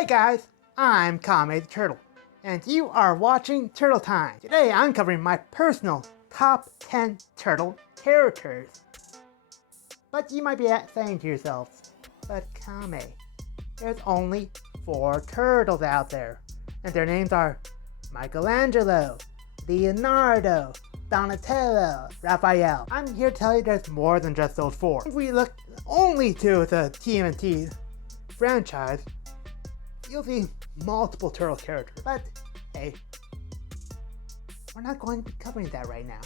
Hey guys, I'm Kame the Turtle, and you are watching Turtle Time. Today I'm covering my personal top 10 turtle characters. But you might be saying to yourselves, but Kame, there's only 4 turtles out there, and their names are Michelangelo, Leonardo, Donatello, Raphael. I'm here to tell you there's more than just those 4. If we look only to the TMNT franchise, you'll see multiple turtle characters. But hey, we're not going to be covering that right now.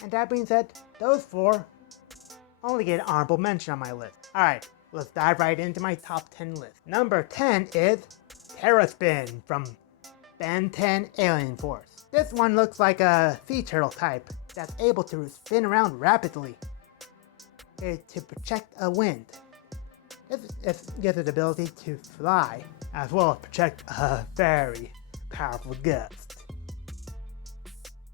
And that being said, those 4 only get an honorable mention on my list. Alright, let's dive right into my top 10 list. Number 10 is Paraspin from Ben 10 Alien Force. This one looks like a sea turtle type that's able to spin around rapidly to project a wind. It gets the ability to fly, as well as project a very powerful gust.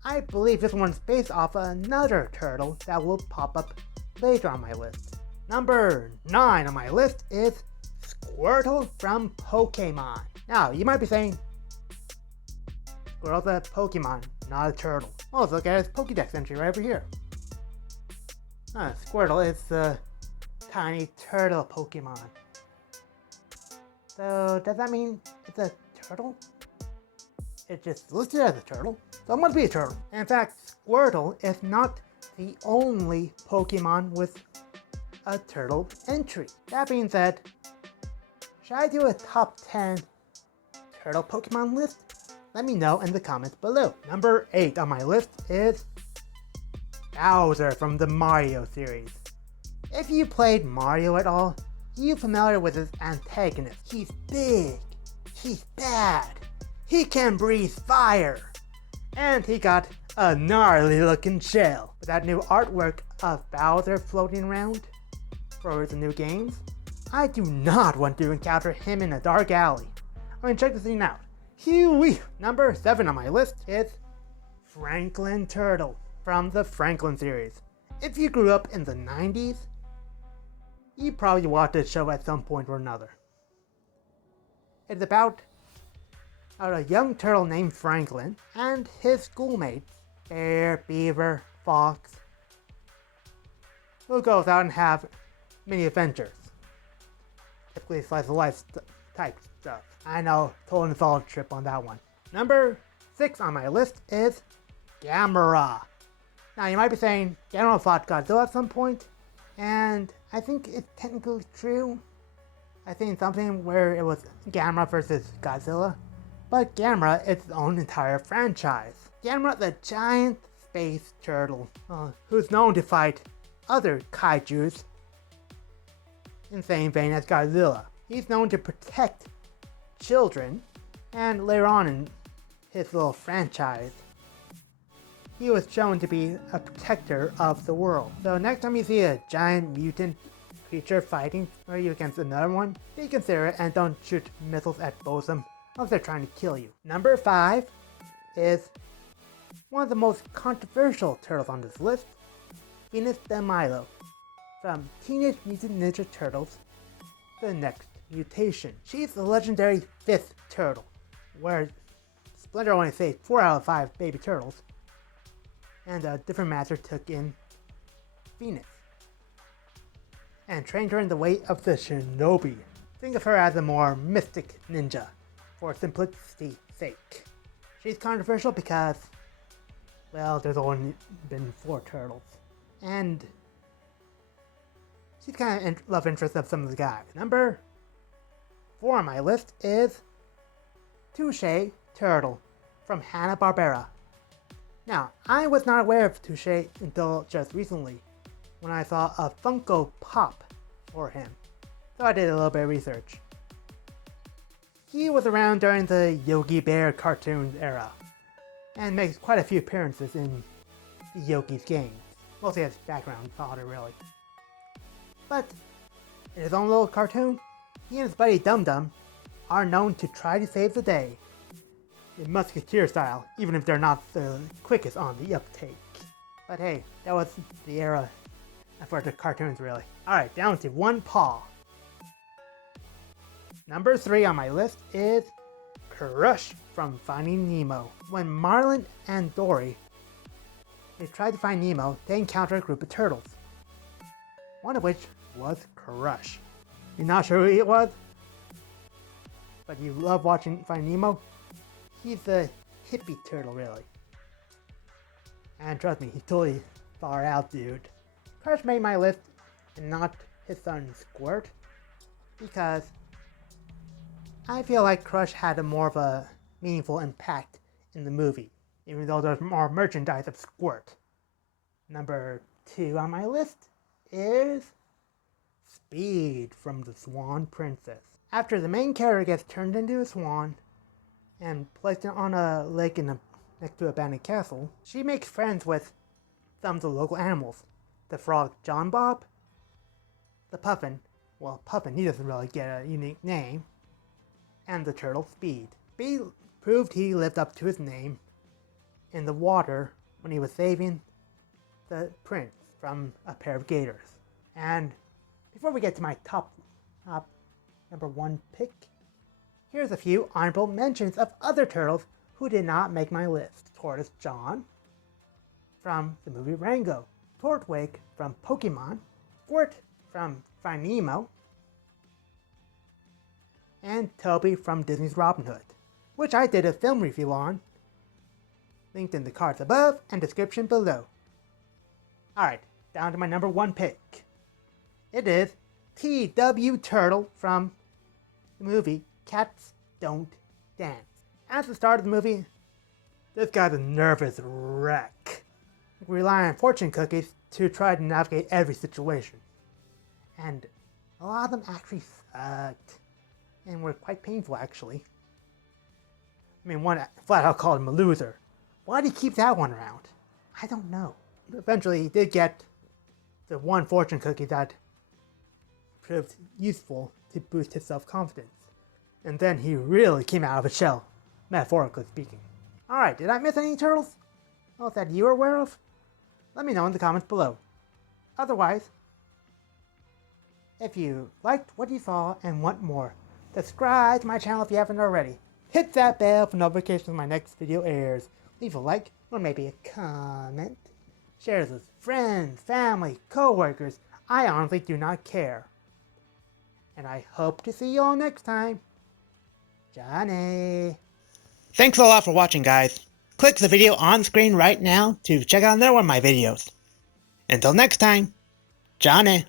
I believe this one's based off another turtle that will pop up later on my list. Number 9 on my list is Squirtle from Pokemon. Now, you might be saying, Squirtle's a Pokemon, not a turtle. Well, let's look at his Pokédex entry right over here. Squirtle is the tiny turtle Pokemon. So, does that mean it's a turtle? It's just listed as a turtle, so it must be a turtle. In fact, Squirtle is not the only Pokemon with a turtle entry. That being said, should I do a top 10 turtle Pokemon list? Let me know in the comments below. Number 8 on my list is Bowser from the Mario series. If you played Mario at all, you're familiar with his antagonist. He's big, he's bad, he can breathe fire, and he got a gnarly looking shell. With that new artwork of Bowser floating around for the new games, I do not want to encounter him in a dark alley. I mean, check this thing out. Hee-wee! Number 7 on my list is Franklin Turtle from the Franklin series. If you grew up in the 90s, you probably watched this show at some point or another. It's about a young turtle named Franklin and his schoolmates, Bear, Beaver, Fox, who goes out and have many adventures. Typically slice of life type stuff. I know, total nostalgia trip on that one. Number 6 on my list is Gamera. Now you might be saying, Gamera fought Godzilla at some point, and I think it's technically true. I think something where it was Gamera versus Godzilla, but Gamera is its own entire franchise. Gamera, the giant space turtle, who's known to fight other kaijus in the same vein as Godzilla. He's known to protect children, and later on in his little franchise, he was shown to be a protector of the world. So next time you see a giant mutant creature fighting or you against another one, be considerate and don't shoot missiles at both of them unless they're trying to kill you. Number 5 is one of the most controversial turtles on this list, Venus de Milo from Teenage Mutant Ninja Turtles: The Next Mutation. She's the legendary 5th turtle, where Splinter only saved 4 out of 5 baby turtles, and a different master took in Venus and trained her in the way of the shinobi. Think of her as a more mystic ninja, for simplicity's sake. She's controversial because, well, there's only been 4 turtles, and she's kind of love interest of some of the guys. Number 4 on my list is Touche Turtle from Hanna-Barbera. Now, I was not aware of Touche until just recently, when I saw a Funko Pop for him, so I did a little bit of research. He was around during the Yogi Bear cartoons era, and makes quite a few appearances in the Yogi's games, mostly as background fodder really. But in his own little cartoon, he and his buddy Dum Dum are known to try to save the day, in Musketeer style, even if they're not the quickest on the uptake. But hey, that was the era for the cartoons really. Alright, down to one paw. Number 3 on my list is Crush from Finding Nemo. When Marlin and Dory they tried to find Nemo, they encountered a group of turtles. One of which was Crush. You're not sure who it was? But you love watching Finding Nemo? He's a hippie turtle, really. And trust me, he's totally far out, dude. Crush made my list and not his son Squirt, because I feel like Crush had a more of a meaningful impact in the movie, even though there's more merchandise of Squirt. Number 2 on my list is Speed from the Swan Princess. After the main character gets turned into a swan and placed on a lake next to an abandoned castle, she makes friends with some of the local animals. The frog John Bob, the puffin, well Puffin, he doesn't really get a unique name, and the turtle Speed. Speed proved he lived up to his name in the water when he was saving the prince from a pair of gators. And before we get to my top number 1 pick, here's a few honorable mentions of other turtles who did not make my list. Tortoise John from the movie Rango, Tortwig from Pokemon, Squirt from Finding Nemo, and Toby from Disney's Robin Hood, which I did a film review on, linked in the cards above and description below. Alright, down to my number 1 pick. It is T.W. Turtle from the movie Cats Don't Dance. At the start of the movie, this guy's a nervous wreck, relying on fortune cookies to try to navigate every situation. And a lot of them actually sucked, and were quite painful actually. I mean, one flat out called him a loser. Why did he keep that one around? I don't know. Eventually he did get the one fortune cookie that proved useful to boost his self-confidence. And then he really came out of his shell, metaphorically speaking. Alright, did I miss any turtles? Oh, that you are aware of? Let me know in the comments below. Otherwise, if you liked what you saw and want more, subscribe to my channel if you haven't already. Hit that bell for notifications when my next video airs. Leave a like or maybe a comment. Share this with friends, family, co-workers. I honestly do not care. And I hope to see you all next time. Johnny. Thanks a lot for watching, guys. Click the video on screen right now to check out another one of my videos. Until next time, Johnny.